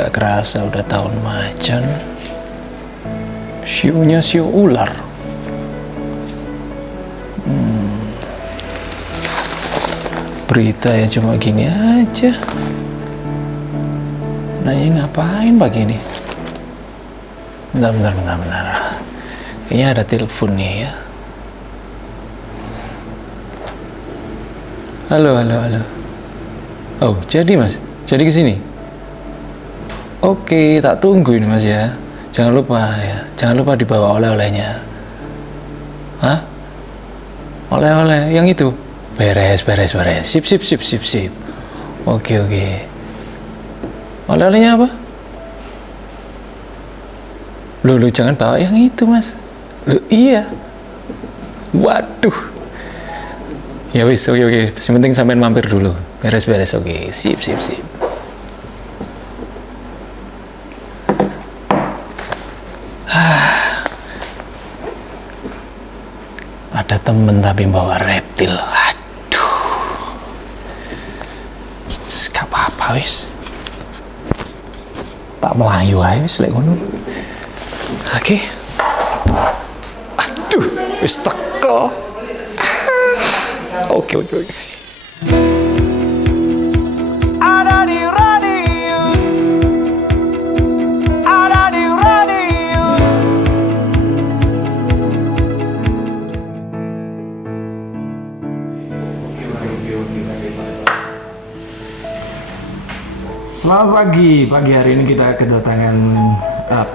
Gak kerasa udah tahun macan. Siunya siu ular. Berita ya cuma gini aja. Nanya ngapain begini? Bentar. Kayaknya ada telepon nih ya. Halo. Oh, jadi mas? Jadi kesini? Oke, tak tunggu ini mas ya. Jangan lupa dibawa oleh-olehnya. Hah? Oleh-oleh yang itu? Beres. Sip. Oke. Oleh-olehnya apa? Lu jangan bawa yang itu mas. Iya. Waduh. Ya wis, oke. Yang penting sampean mampir dulu. Beres, oke. Sip. Ada temen tapi bawa reptil. Aduh. Gak apa-apa wis. Tak melayu aja wis lek ngono. Oke. Aduh, wis teko. Oke. Selamat pagi hari ini kita kedatangan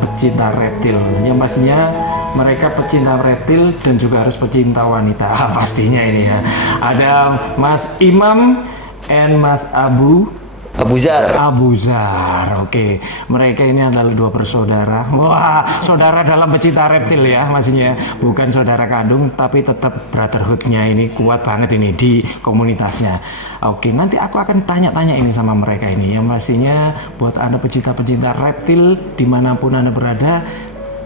pecinta reptil. Yang pastinya mereka pecinta reptil dan juga harus pecinta wanita. Pastinya ini ya. Ada Mas Imam and Mas Abu Zar. Oke. Mereka ini adalah dua bersaudara. Wah, saudara dalam pecinta reptil ya, maksudnya bukan saudara kandung, tapi tetap brotherhoodnya ini kuat banget ini di komunitasnya. Oke, nanti aku akan tanya-tanya ini sama mereka ini. Yang pastinya buat Anda pecinta-pecinta reptil dimanapun Anda berada,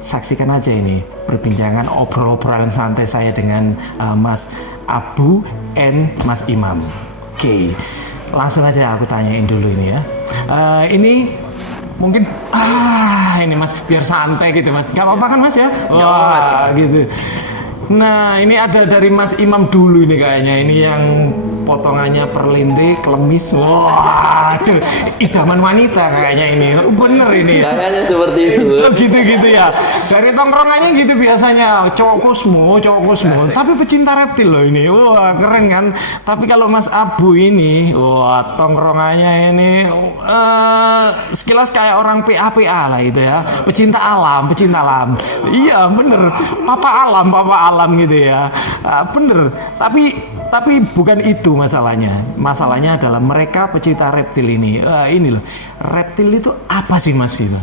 saksikan aja ini perbincangan obrolan santai saya dengan Mas Abu and Mas Imam. Oke. Langsung aja aku tanyain dulu ini ya. Ini mungkin ini mas biar santai gitu mas. Gak apa-apa kan mas ya? Wah gitu. Nah ini ada dari Mas Imam dulu ini kayaknya. Ini yang potongannya perlinde, klemis. Wah, aduh, idaman wanita kayaknya ini. Bener ini. Kayaknya seperti itu. Gitu ya. Dari tongkrongannya gitu biasanya. Cowok kosmo. Tapi pecinta reptil loh ini. Wah, keren kan. Tapi kalau Mas Abu ini, wah, tongkrongannya ini sekilas kayak orang PA lah gitu ya. Pecinta alam. Iya, bener. Papa alam gitu ya. Bener. Tapi bukan itu masalahnya. Masalahnya adalah mereka pecinta reptil ini. Ini loh. Reptil itu apa sih mas itu?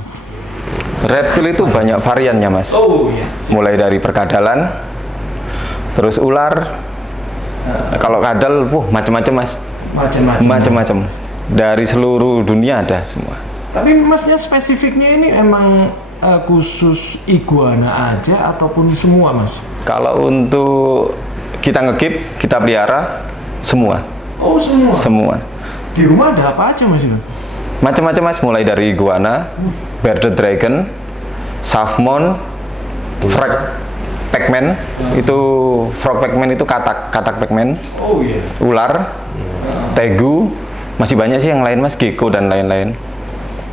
Reptil itu banyak variannya mas. Oh iya. Mulai dari perkadalan, terus ular. Kalau kadal, macam-macam mas. Macam-macam. Dari seluruh dunia ada semua. Tapi masnya spesifiknya ini emang khusus iguana aja ataupun semua mas? Kalau untuk kita ngekip, kita pelihara semua. Oh semua. Di rumah ada apa aja mas itu? Macam-macam mas, mulai dari iguana, bearded dragon, salmon, frog pacman, frog pacman itu katak pacman. Oh iya. Ular, tegu, masih banyak sih yang lain mas, gecko dan lain-lain.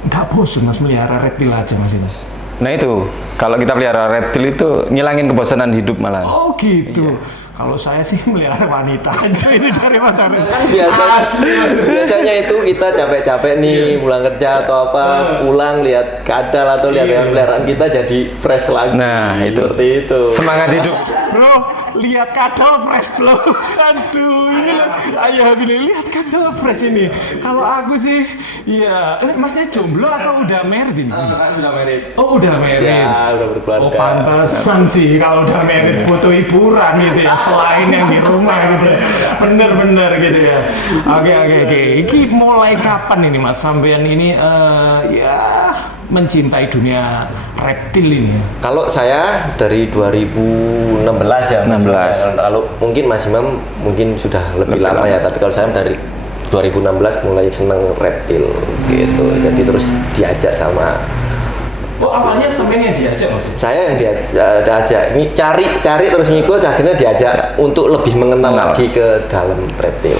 Nggak bosan mas melihara reptil aja mas ini? Nah itu, kalau kita pelihara reptil itu ngilangin kebosanan hidup malah. Oh gitu. Iya. Kalau saya sih melihara wanita aja itu dari mana? Kan biasanya itu kita capek-capek nih pulang kerja atau apa, pulang lihat kadal atau lihat peliharaan kita jadi fresh lagi. Nah itu. Seperti itu. Semangat hidup. Bro, lihat kadal fresh loh. Aduh, ini loh. Ayo gini, lihat kadal fresh ini. Kalau aku sih, ya, masnya jomblo atau udah married ini? Sudah married. Oh, udah married. Ya, udah berkeluarga. Oh, pantesan sih kalau udah married butuh hiburan gitu ya, selain yang di rumah gitu. Bener gitu ya. Oke. Ini mulai kapan ini Mas sampean ini ya mencintai dunia reptil ini? Kalau saya dari 2016 ya. 16. Kalau mungkin Mas Imam mungkin sudah lebih lama ya, tapi kalau saya dari 2016 mulai seneng reptil gitu. Jadi terus diajak sama Oh, awalnya semen yang diajak maksudnya? saya yang diajak cari terus ngikut, akhirnya diajak untuk lebih mengenal lagi ke dalam reptil.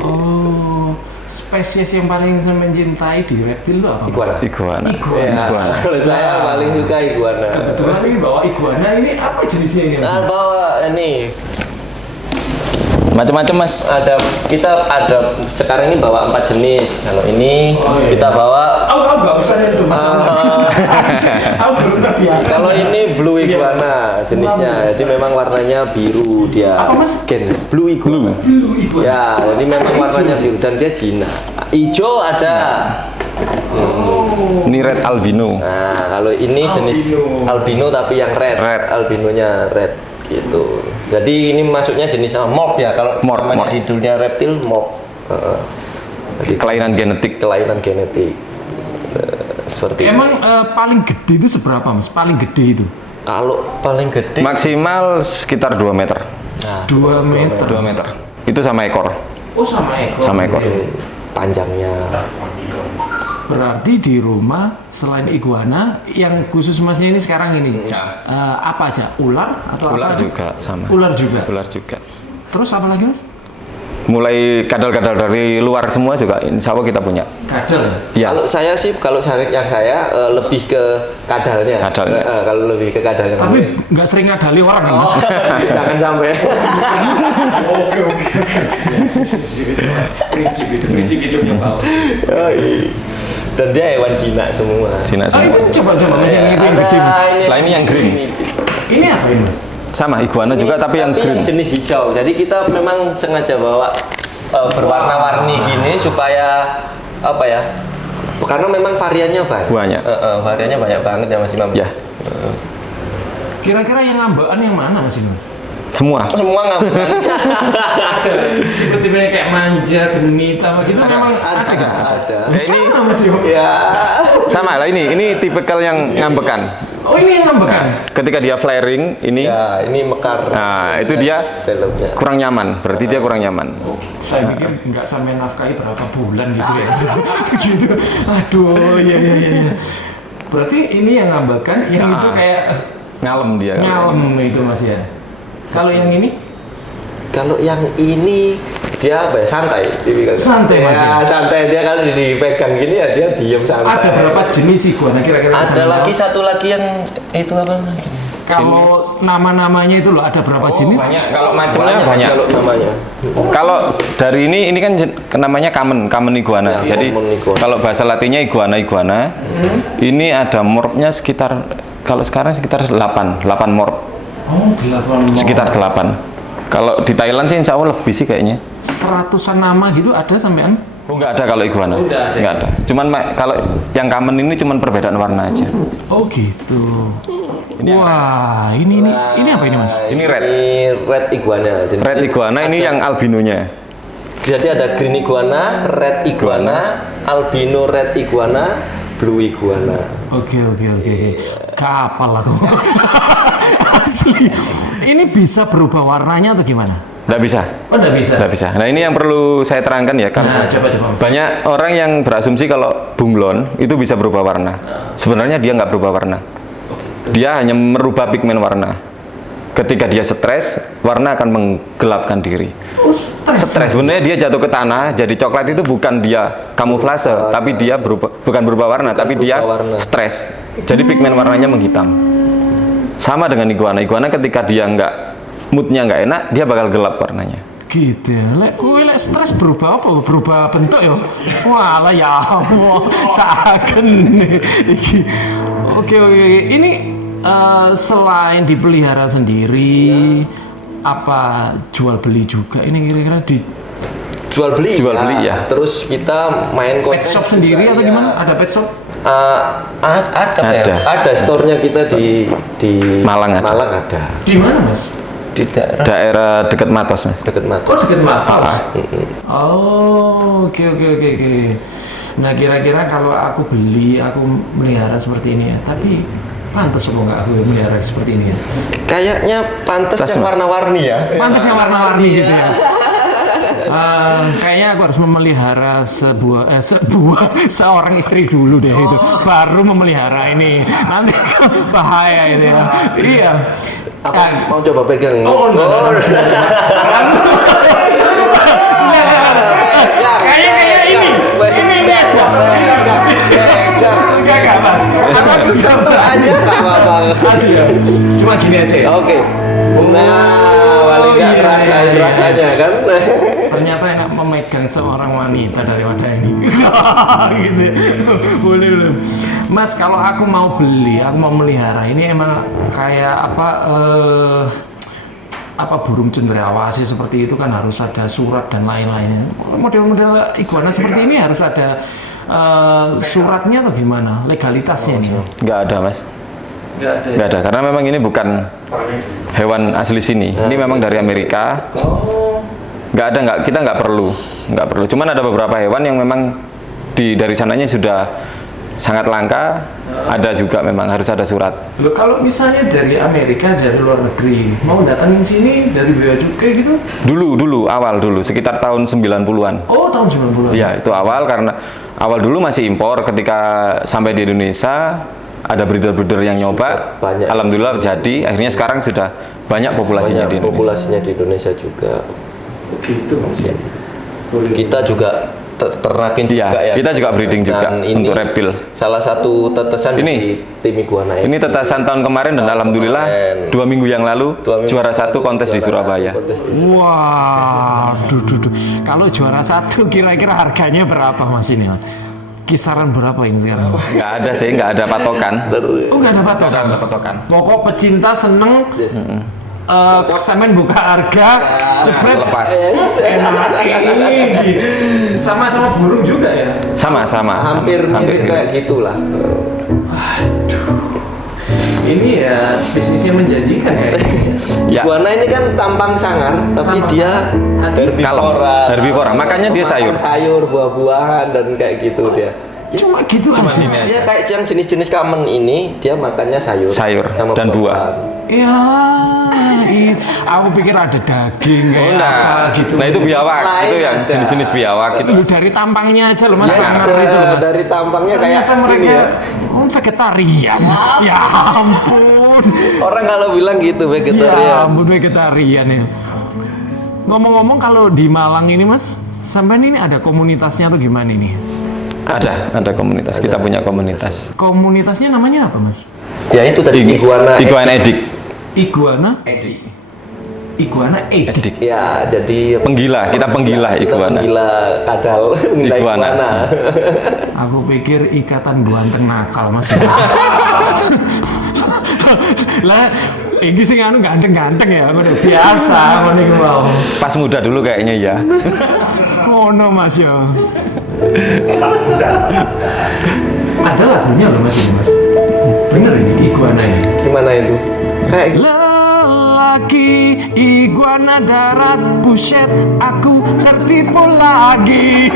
Oh, spesies yang paling semen cintai di reptil itu apa? Iguana. Iguana. Ya, kalau saya paling suka iguana. Kebetulan ini bawa iguana, ini apa jenisnya ini? Bawa ini Macam-macam mas. kita ada sekarang ini bawa 4 jenis. Kalau ini kita bawa Aku nggak usah nyentuh masalah. Aku belum terbiasa. kalau ini blue iguana jenisnya. Jadi memang warnanya biru dia. Apa, Mas? Blue iguana. Blue iguana. Ya, jadi memang warnanya biru dan dia Cina. Hijau ada. Ini red albino. Nah, kalau ini jenis albino tapi yang red. Albinonya red gitu. Jadi ini masuknya jenis morph ya. Kalau namanya di dunia reptil morph. Jadi Kelainan genetik. Seperti Emang paling gede itu seberapa mas? Paling gede itu? kalau paling gede Maksimal sekitar 2 meter. nah, 2 meter. 2 meter. Itu sama ekor. Oh sama ekor. Sama ekor. panjangnya. Berarti di rumah selain iguana yang khusus masnya ini sekarang ini apa aja? Ular atau Ular apa? juga sama. Ular juga. Ular juga. Terus apa lagi mas? Mulai kadal-kadal dari luar semua juga insya Allah kita punya. Kadal ya? Ya. Kalau saya lebih ke kadalnya. Kadalnya. Kalau lebih ke kadalnya. Tapi nggak sering ngadali orang kan mas? Jangan sampai. Oke. Prinsip hidupnya bagus. Dan dia hewan Cina semua. Cina Ah semua. itu coba mas yang itu yang gede mas. Lah, ini yang green. Ini apa ini mas? Sama iguana juga tapi yang green. jenis hijau. Jadi kita memang sengaja bawa berwarna-warni gini supaya apa ya? Karena memang variannya banyak. Banyak. Variannya banyak banget ya Mas Imam. Ya. Kira-kira yang ngambekan yang mana mas ini mas? Semua. Semua ngambekan. Tipe-tipe kayak manja, genit, apa gitu memang ada kan? Ada. Sama mas Yo. Ya. Sama lah ini tipikal yang ngambekan. Oh ini yang ngambekan? Ketika dia flaring ini Ya, ini mekar. nah itu dia Dalamnya. kurang nyaman. Berarti dia kurang nyaman. Saya pikir nggak sampai nafkahi berapa bulan gitu ya. Gitu. Aduh, iya. Berarti ini yang ngambekan, yang itu kayak Ngalem dia. ngalem itu mas ya. Kalau yang ini? Kalau yang ini dia apa ya? Santai. Santai, Mas. Ya, santai. Dia kalau dipegang gini ya dia diem santai. Ada berapa jenis iguana kira-kira? Ada Mas? lagi satu lagi yang itu apa namanya? Kalau nama-namanya itu loh ada berapa jenis? Banyak. Kalau macamnya banyak. Kalau namanya. Kalau dari ini kan namanya common iguana. Ya, Jadi common iguana. kalau bahasa latinnya iguana. Ini ada morphnya sekitar kalau sekarang sekitar 8 morph. Oh, 8 Sekitar 8. Kalau di Thailand sih insya Allah lebih sih kayaknya. 100-an nama gitu ada sampean? Oh nggak ada kalau iguana. Oh, nggak ada. Nggak ada. Cuman kalau yang common ini cuman perbedaan warna aja. Oh gitu. Wah, ini apa ini mas? Ini red. Ini red iguana. Jadi Red iguana ini yang albinonya. Jadi ada green iguana, red iguana, albino red iguana, blue iguana. Oke. Kapal aku. Asli. Ini bisa berubah warnanya atau gimana? Nggak bisa. Oh, nggak bisa. Nggak bisa. Nah ini yang perlu saya terangkan ya kan. Nah, coba Mas. Banyak orang yang berasumsi kalau bunglon itu bisa berubah warna. Sebenarnya dia nggak berubah warna. Dia hanya merubah pigmen warna. Ketika dia stres, warna akan menggelapkan diri. Oh, stres. Stres sebenarnya dia jatuh ke tanah jadi coklat itu bukan dia kamuflase, tapi dia bukan berubah warna, tapi dia warna. stres. Jadi pigmen warnanya menghitam. Sama dengan iguana. Iguana ketika dia moodnya nggak enak, dia bakal gelap warnanya. Gitu ya. Lek stres berubah apa? Berubah bentuk ya? Walah ya Allah. Saken. Oke. Ini selain dipelihara sendiri, apa jual beli juga? Ini kira-kira di Jual beli ya. Terus kita main pet kontes shop sendiri juga, atau ya. gimana? Ada pet shop? Ada store-nya kita di Malang ada. Malang ada. Di mana mas? Di daerah Daerah dekat Matos mas. dekat Matos. Oh dekat Matos. Oh oke. Nah kira-kira kalau aku beli, aku melihara seperti ini ya. Tapi pantas apa nggak aku melihara seperti ini ya? Kayaknya pantas yang Mas. warna-warni ya. Pantas yang warna-warni gitu ya. Kayaknya aku harus memelihara seorang istri dulu deh itu, baru memelihara ini. Nanti bahaya itu ya. Iya. Apa mau coba pegang? Kayak ini aja. Enggak mas. Satu aja nggak apa-apa. Masih ya. Cuma gini aja. Oke. Nah, paling nggak rasain rasanya kan. Ternyata enak memegang seorang wanita daripada ini. Gitu. Boleh. Mas, kalau aku mau beli, aku mau melihara, ini emang kayak apa burung cendrawasih seperti itu kan harus ada surat dan lain-lainnya. Model-model iguana seperti ini harus ada suratnya atau gimana? Legalitasnya nih? Nggak ada mas. Nggak ada, karena memang ini bukan hewan asli sini. Ini memang dari Amerika. Nggak ada, kita nggak perlu. Cuman ada beberapa hewan yang memang dari sananya sudah sangat langka. Ada juga memang harus ada surat. Loh, kalau misalnya dari Amerika, dari luar negeri, mau datangin sini dari bea cukai gitu? Dulu sekitar tahun 90-an. Oh, tahun 90-an. Ya, itu karena awal dulu masih impor. Ketika sampai di Indonesia ada breeder-breeder yang nyoba, banyak. Alhamdulillah jadi. Akhirnya sekarang sudah banyak populasinya di Indonesia. Populasinya di Indonesia juga. Begitu maksudnya. Kita juga ternakin juga ya. Kita juga breeding juga untuk reptil. Salah satu tetesan Ini, di tim iguana ini tetesan tahun kemarin dan alhamdulillah 2 minggu yang lalu juara 1 kontes di Surabaya. Wah, kalau juara 1 kira-kira harganya berapa mas ini? Kisaran berapa ini sekarang? Nggak ada sih, nggak ada patokan. Oh, nggak ada patokan. Nggak ada patokan. Pokok pecinta seneng. Yes. Semen buka harga, cepet lepas. Enak ini. Sama-sama burung juga ya? Sama. Hampir mirip kayak gitulah. Ini ya bisnisnya menjanjikan ya. Ya. Iguana ini kan tampang sangar, tapi dia herbivora, makanya dia sayur. Sayur, buah-buahan dan kayak gitu dia. Cuma gitu Cuma aja. gini aja. Dia kayak yang jenis-jenis common ini, dia makannya sayur Sayur dan buah. Ya, aku pikir ada daging kayak apa gitu. Nah itu biawak, Lain itu yang ada. jenis-jenis biawak gitu. Lu dari tampangnya aja loh mas, Yes, sangar itu loh mas. dari tampangnya kayak Ternyata mereka ini ya. vegetarian. Ya ampun. Orang kalau bilang gitu Ya vegetarian. ampun vegetarian ya. Ngomong-ngomong kalau di Malang ini mas, sampai ini ada komunitasnya atau gimana ini? Ada komunitas, kita punya komunitas. Komunitasnya namanya apa mas? Ya itu tadi iguana. Iguana edik. Iguana edik. Ya, jadi Penggila, kita penggila iguana. Penggila kadal, penggila Iguana. iguana. Aku pikir ikatan ganteng nakal mas. Lah, ini sih anu ganteng-ganteng ya, udah biasa, ngono iku mau. Pas muda dulu kayaknya ya. Ngono mas ya. Ada lagunya loh mas ini mas. Bener ini iguana ini. Gimana itu? Kayak Lelaki iguana darat, buset, aku tertipu lagi.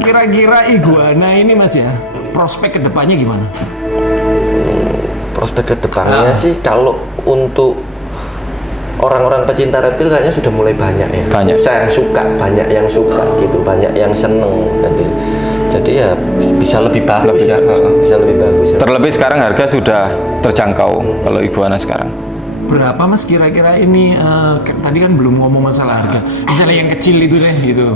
Kira-kira iguana ini mas ya, prospek kedepannya gimana? prospek kedepannya sih kalau untuk orang-orang pecinta reptil kayaknya sudah mulai banyak ya. Banyak. Banyak yang suka gitu, banyak yang seneng. Jadi ya bisa lebih bagus ya. Bisa lebih bagus ya. Terlebih sekarang harga sudah terjangkau kalau iguana sekarang. Berapa mas kira-kira ini? Tadi kan belum ngomong masalah harga. Misalnya yang kecil itu deh gitu.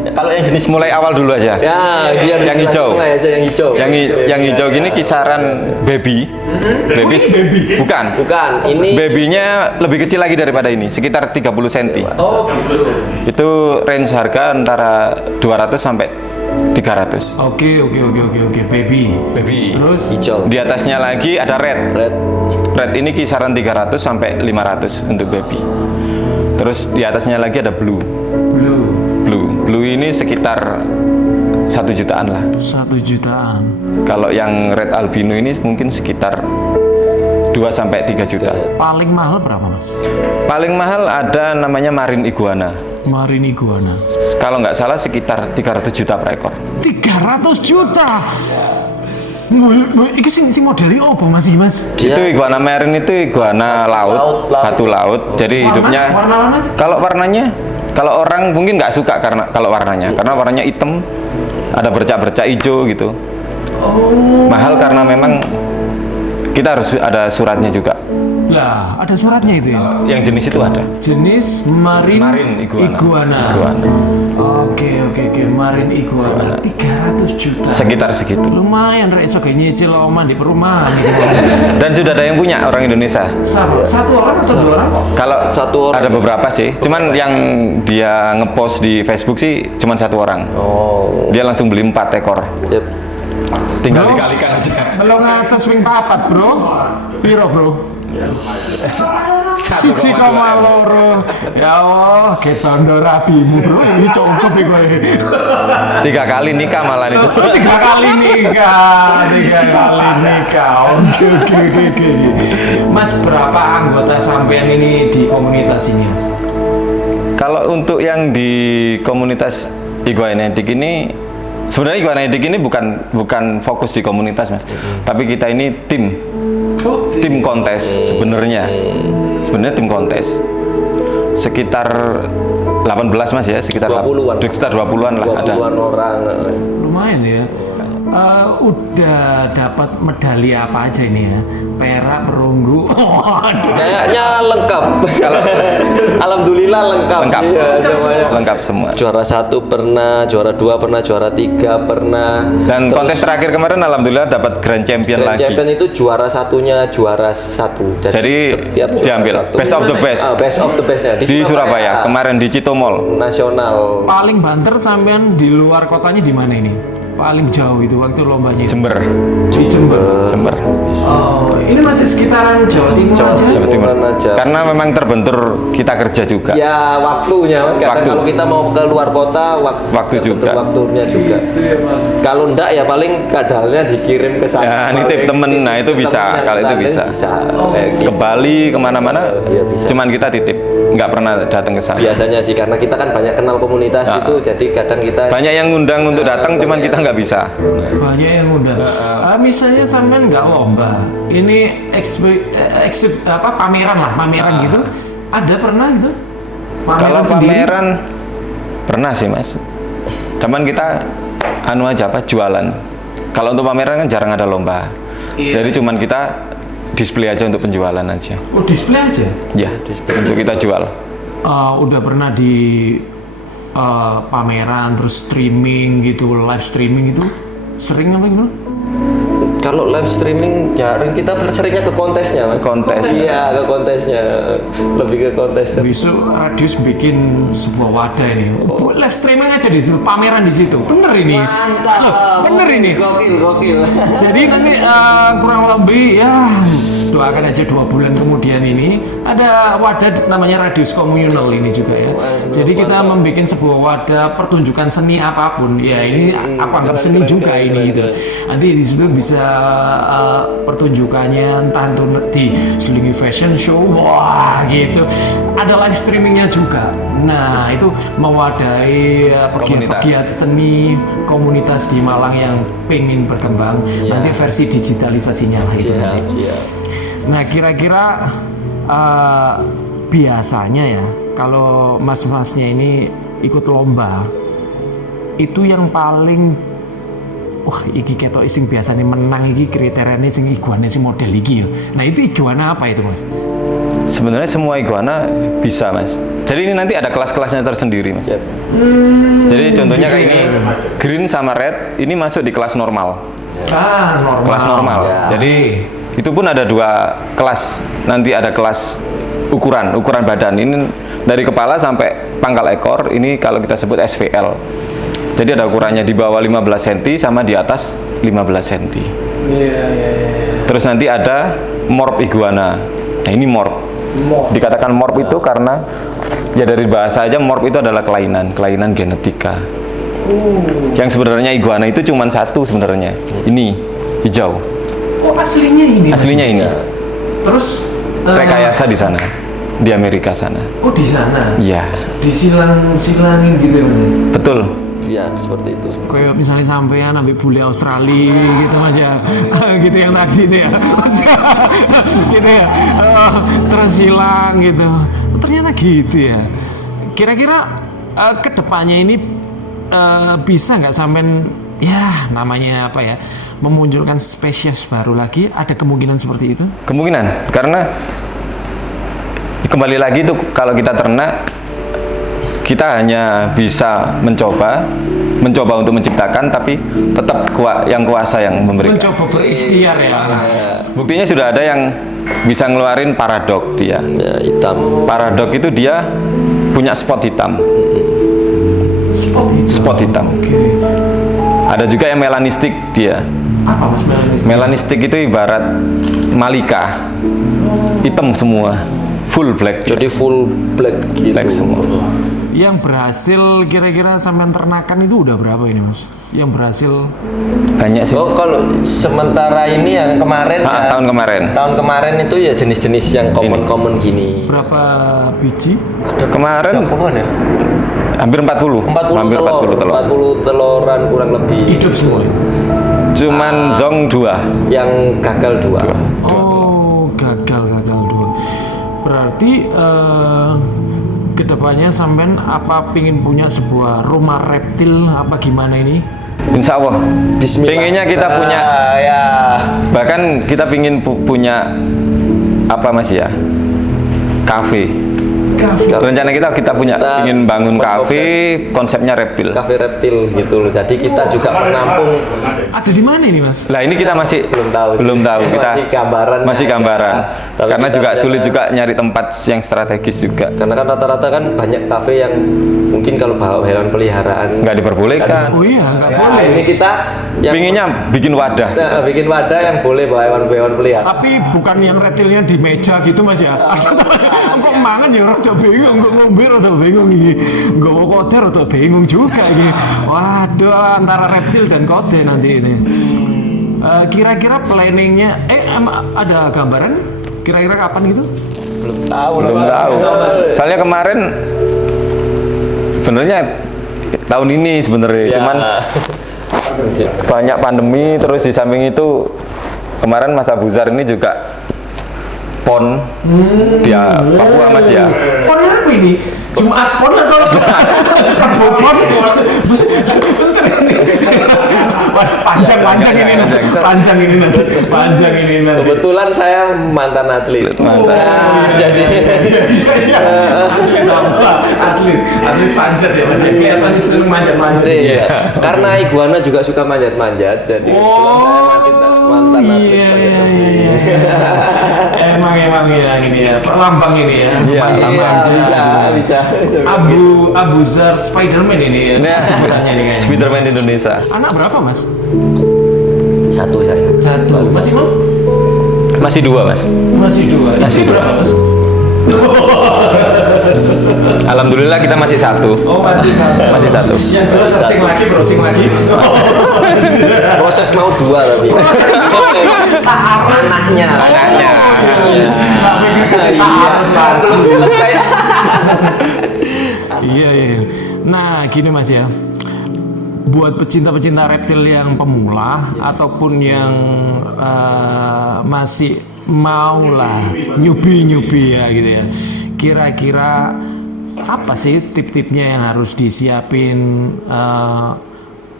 Kalau yang jenis Mulai awal dulu aja. ya, biar yang hijau. mulai aja yang hijau. Yang hijau gini kisaran baby. Bukan. Bukan, ini Babynya lebih kecil lagi daripada ini, sekitar 30 cm. Oh gitu. Itu range harga antara 200 sampai 300. Oke, baby. Baby. Terus hijau. Di atasnya lagi ada red. Red. Red ini kisaran 300 sampai 500 untuk baby. Terus di atasnya lagi ada blue. Blue ini sekitar 1 jutaan lah. 1 jutaan. Kalau yang red albino ini mungkin sekitar 2 sampai 3 juta. Paling mahal berapa mas? Paling mahal ada namanya marine iguana. Marine iguana. Kalau nggak salah sekitar 300 juta per ekor. 300 juta. Iki si modelnya apa masih mas? Itu iguana marine itu iguana laut, batu laut. Jadi hidupnya kalau warnanya, kalau orang mungkin nggak suka karena karena warnanya hitam, ada bercak-bercak hijau gitu. Mahal karena memang kita harus ada suratnya juga. Lah, ada suratnya itu ya? Yang jenis itu ada. Jenis marine iguana. Oke, marine iguana 300 juta. Sekitar segitu. Lumayan, rek, so kayak nyicil oman di perumahan. Dan sudah ada yang punya orang Indonesia. Satu orang atau dua orang? Kalau Satu orang. ada beberapa sih. Cuman yang dia ngepost di Facebook sih cuman 1 orang. Oh. Dia langsung beli 4 ekor. Yep. Tinggal Bro, dikalikan aja. Belum ngatas wing papat, bro. Piro, bro? 1,2 loro. Ya Allah, ketondo rabimu, bro. Ini congkok ya gue. 3 kali nikah malah itu. 3 kali nikah. Oke. Mas, berapa anggota sampean ini di komunitas ini, Mas? Kalau untuk yang di komunitas Iguanaedik ini, sebenarnya Iguanaedik ini bukan fokus di komunitas, Mas. Tapi kita ini tim kontes sebenarnya. Sebenarnya tim kontes. Sekitar 18 Mas ya, sekitar 20-an. Sekitar 20-an lah ada. 20-an orang. Lumayan ya. Udah dapat medali apa aja ini ya? Perak, perunggu. Kayaknya lengkap. Alhamdulillah lengkap. Iya, semuanya. Lengkap semua. Juara 1 pernah, juara 2 pernah, juara 3 pernah. Dan Terus kontes terakhir kemarin alhamdulillah dapat Grand Champion Grand lagi. Champion itu juara satunya juara 1. Jadi setiap juara diambil satu. best of the best. Best of the best ya Di Surabaya kemarin di Cito Mall. Nasional. Paling banter sampean di luar kotanya di mana ini? Paling jauh itu waktu lombanya itu? Jember. Di Jember. Jember. Oh, ini masih sekitaran Jawa Timur Jawa aja. Timur aja. Karena memang terbentur kita kerja juga. Ya waktunya Mas, kadang Waktu. kalau kita mau ke luar kota Waktu juga. waktunya juga. Kalau enggak ya paling kadalnya dikirim ke sana. Ya, nitip temen, nah itu bisa. Kalau itu bisa. Kayak Ke gitu. Bali kemana-mana, Iya, bisa. cuman kita titip, nggak pernah datang ke sana. Biasanya sih karena kita kan banyak kenal komunitas itu, jadi kadang kita Banyak yang ngundang untuk datang, cuman kita nggak bisa. Banyak yang udah. Misalnya sampean nggak lomba, ini pameran gitu, ada pernah gitu? Kalau sendiri? pameran pernah sih Mas. Cuman kita aja jualan. Kalau untuk pameran kan jarang ada lomba. Iya. Jadi cuman kita display aja untuk penjualan aja. Oh, display aja? Ya, untuk kita jual. Udah pernah di pameran terus streaming gitu, live streaming itu sering apa gimana? kalau live streaming ya kita seringnya ke kontesnya Mas. Kontes. Iya, ke kontesnya. Lebih ke kontes. Besok Radius bikin sebuah wadah ini. Live streaming aja di situ, pameran di situ. Bener ini. Mantap. Bener ini. Gokil. Jadi nanti kurang lebih ya doakan aja 2 bulan kemudian ini ada wadah namanya Radius Komunal ini juga ya. Jadi kita membuat sebuah wadah pertunjukan seni apapun. Ya ini aku anggap seni juga ini gitu. Nanti di situ bisa pertunjukannya entah itu di Selingi Fashion Show, wah gitu. Ada live streamingnya juga. Nah itu mewadahi pegiat seni komunitas di Malang yang pengen berkembang. Nanti versi digitalisasinya lah itu nanti. Siap. Nah kira-kira biasanya ya kalau mas-masnya ini ikut lomba itu yang paling wah iki ketok sing biasanya menang iki kriterianya sing iguana sing model iki ya. Nah itu iguana apa itu Mas? Sebenarnya semua iguana bisa Mas. Jadi ini nanti ada kelas-kelasnya tersendiri Mas. Siap. Jadi contohnya kayak ini green sama red ini masuk di kelas normal. Normal. Kelas normal. Ya. Jadi itu pun ada 2 kelas. Nanti ada kelas ukuran badan. Ini dari kepala sampai pangkal ekor. Ini kalau kita sebut SVL. Jadi ada ukurannya di bawah 15 cm sama di atas 15 cm. Iya. Terus nanti ada morph iguana. Nah ini morph. Dikatakan morph itu karena ya dari bahasa aja morph itu adalah kelainan genetika. Yang sebenarnya iguana itu cuma satu sebenarnya. Ini hijau. Oh aslinya ini? Aslinya ini. Terus Rekayasa di sana, di Amerika sana. Oh di sana? Iya. Disilang-silangin gitu ya Mas? Betul. ya seperti itu. Kayak misalnya sampean ambil bule Australia gitu Mas ya. Gitu yang tadi itu ya. Mas, gitu ya. Terus hilang gitu. Ternyata gitu ya. Kira-kira kedepannya ini bisa nggak sampean ya namanya apa ya, memunculkan spesies baru lagi? Ada kemungkinan seperti itu? Kemungkinan, karena kembali lagi itu kalau kita ternak, kita hanya bisa mencoba untuk menciptakan, tapi tetap yang kuasa yang memberikan. Mencoba berikhtiar ya. Buktinya sudah ada yang bisa ngeluarin paradok dia. Ya, hitam. Paradok itu dia punya spot hitam. Spot hitam. Oke. Ada juga yang melanistik dia. Apa Mas melanistik? Melanistik itu ibarat malika, hitam semua, full black. Jadi full black gitu. Black semua. Yang berhasil kira-kira sampean ternakan itu udah berapa ini Mas? Yang berhasil Banyak sih. Oh, kalau sementara ini yang kemarin ya, Tahun kemarin. tahun kemarin itu ya jenis-jenis yang common gini. berapa biji? Kemarin 30-an ya? hampir 40. 40 hampir telur, 40 teloran kurang lebih. Hidup semua. Cuman zong 2. Yang gagal 2. Oh, gagal dulu. Berarti kedepannya sampean apa pingin punya sebuah rumah reptil apa gimana ini? Insya Allah. Bismillah. Pengennya kita punya, ya. bahkan kita pingin punya apa Mas ya? Kafe. Rencana kita punya ingin bangun kafe, konsepnya reptil. Kafe reptil gitu loh. Jadi kita juga menampung. Ada di mana ini Mas? Lah ini kita masih Belum tahu. kita Masih gambaran masih aja. gambaran. Tapi Karena kita juga rencana- sulit juga nyari tempat yang strategis juga. Karena kan rata-rata kan banyak kafe yang mungkin kalau bawa hewan peliharaan Nggak diperbolehkan. Oh iya, nggak Nah, boleh. ini kita yang Pinginnya bikin wadah. kita bikin wadah yang boleh bawa hewan peliharaan. Tapi bukan yang reptilnya di meja gitu Mas ya. Kok mangan ya rada bingung, kok ngombe rada bingung iki. Nggawa kode rada bingung juga iki. Waduh, antara reptil dan kode nanti ini. Kira-kira planningnya ada gambaran nih? Kira-kira kapan gitu? Belum tahu. Belum tahu. Soalnya kemarin sebenarnya tahun ini sebenarnya Ya. cuman banyak pandemi, terus di samping itu kemarin Mas Abuzar ini juga pon dia Papua Mas ya. Pon apa ini? Jumat pon atau Rabu pon? Panjang ini nanti. Panjang ini nanti. Kebetulan saya mantan atlet. Mantan. Nah, jadi Atlet panjat ya Mas. Kelihatan sering manjat-manjat. iya. Karena iguana juga suka manjat-manjat, jadi kebetulan saya mantan atlet. Iya. Emang ya ini ya, perlambang ini ya. Iya, Bisa. Abu Zar Spiderman ini ya. Nah, Sebenarnya nih kayaknya. Spiderman Indonesia. Anak berapa Mas? Satu saya. Satu. Masih mau? Masih 2 Mas. Masih 2. Masih Istri 2. berapa Mas? Alhamdulillah kita masih 1. Oh masih satu. Masih 1. Yang dua browsing lagi. Proses mau 2 tapi. Anaknya. Belum selesai. Iya. Nah, gini Mas ya. Buat pecinta-pecinta reptil yang pemula ataupun yang masih mau lah nyubi ya gitu ya. Kira-kira apa sih tip-tipnya yang harus disiapin?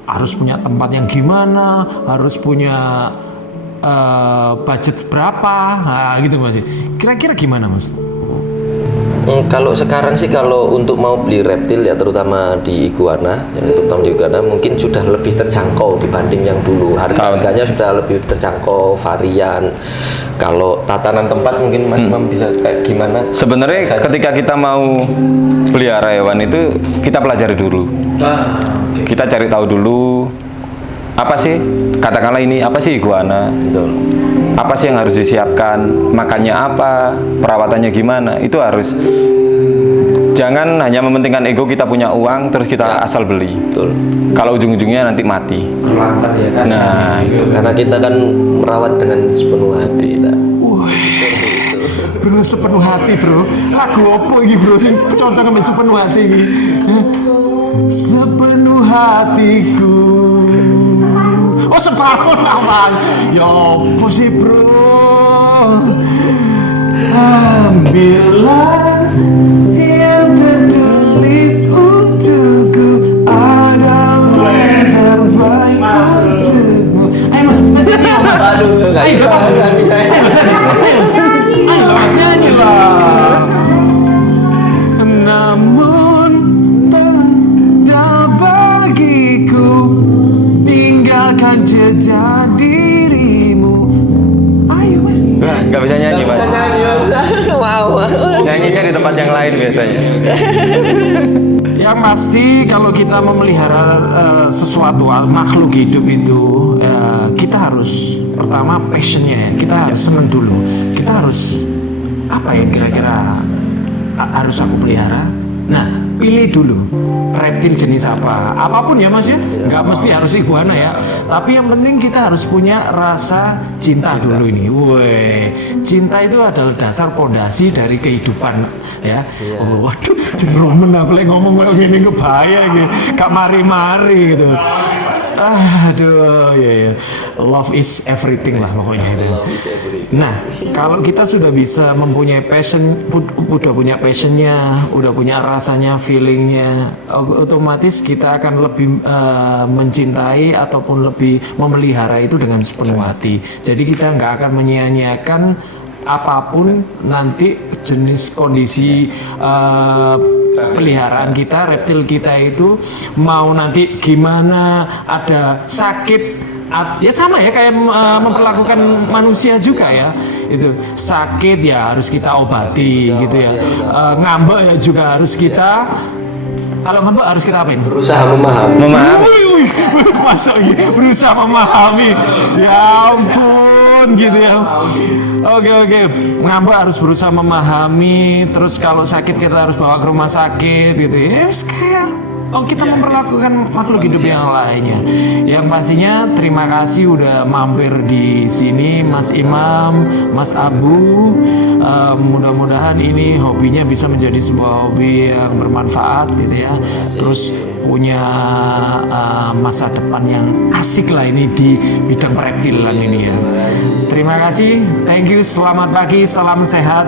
Harus punya tempat yang gimana? Harus punya budget berapa? Nah, gitu Mas. Kira-kira gimana Mas? Kalau sekarang sih kalau untuk mau beli reptil ya terutama di iguana, mungkin sudah lebih terjangkau dibanding yang dulu. Harganya sudah lebih terjangkau, varian. Kalau tatanan tempat mungkin Mas Imam bisa kayak gimana? Sebenarnya ketika kita mau pelihara hewan itu kita pelajari dulu. Kita cari tahu dulu apa sih, katakanlah ini apa sih iguana, Betul. apa sih yang harus disiapkan, makannya apa, perawatannya gimana, itu harus. Jangan hanya mementingkan ego kita punya uang terus kita asal beli. Betul. Kalau ujung-ujungnya nanti mati. Berlantar ya kan? Nah, Karena kita kan merawat dengan sepenuh hati. Bro, sepenuh hati bro. Lagu opo iki bro sing cocok sama sepenuh hati iki? sepenuh hatiku. Oh separuh nama. Ya apa sih bro? Ambillah yang tertulis untukku, adalah yang terbaik untukmu. Ayo mas, mas. Aduh, nggak bisa. Ayo mas nyanyi lah. Namun tak bagiku tinggalkan jejak dirimu. Ayo mas. Nggak bisa nyanyi mas. Wow. Nyanyinya di tempat yang lain biasanya. Yang pasti kalau kita memelihara sesuatu makhluk hidup itu kita harus pertama passionnya, kita harus seneng dulu. Kita harus apa ya kira-kira harus aku pelihara. Nah, pilih dulu reptil jenis apa, apapun ya mas ya, nggak mesti harus iguana ya. Tapi yang penting kita harus punya rasa cinta dulu ini. Woi, cinta itu adalah dasar pondasi dari kehidupan ya. Oh, waduh, jeromen aku lagi ngomong kayak gini kebaya gitu, kak mari-mari gitu. Aduh, ya. Love is everything lah pokoknya itu. Love is everything. Nah, kalau kita sudah bisa mempunyai passion, udah punya passionnya, udah punya rasanya, feelingnya, otomatis kita akan lebih mencintai ataupun lebih memelihara itu dengan sepenuh hati. Jadi kita nggak akan menyia-nyiakan apapun nanti jenis kondisi peliharaan kita, reptil kita itu mau nanti gimana, ada sakit. Ya sama ya kayak memperlakukan manusia juga ya, itu sakit ya harus kita obati gitu ya, ngambek ya juga harus kita, kalau ngambek harus kita apain? Berusaha memahami. Masuk berusaha memahami, ya ampun gitu ya. Oke, ngambek harus berusaha memahami, terus kalau sakit kita harus bawa ke rumah sakit gitu ya, kayak kita memperlakukan makhluk hidup yang lainnya. Yang pastinya terima kasih udah mampir di sini Mas Imam, Mas Abu. Mudah-mudahan ini hobinya bisa menjadi sebuah hobi yang bermanfaat gitu ya. Terus punya masa depan yang asik lah ini di bidang reptilan ini ya. Terima kasih, thank you, selamat pagi, salam sehat.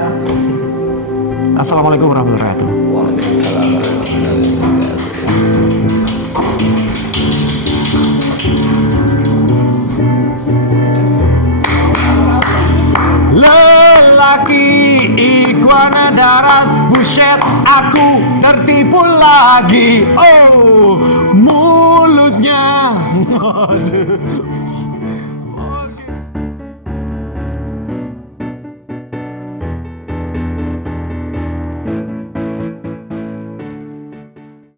Assalamualaikum warahmatullahi wabarakatuh. Waalaikumsalam warahmatullahi wabarakatuh. Lelaki iguana darat, buset aku tertipu lagi. Oh, mulutnya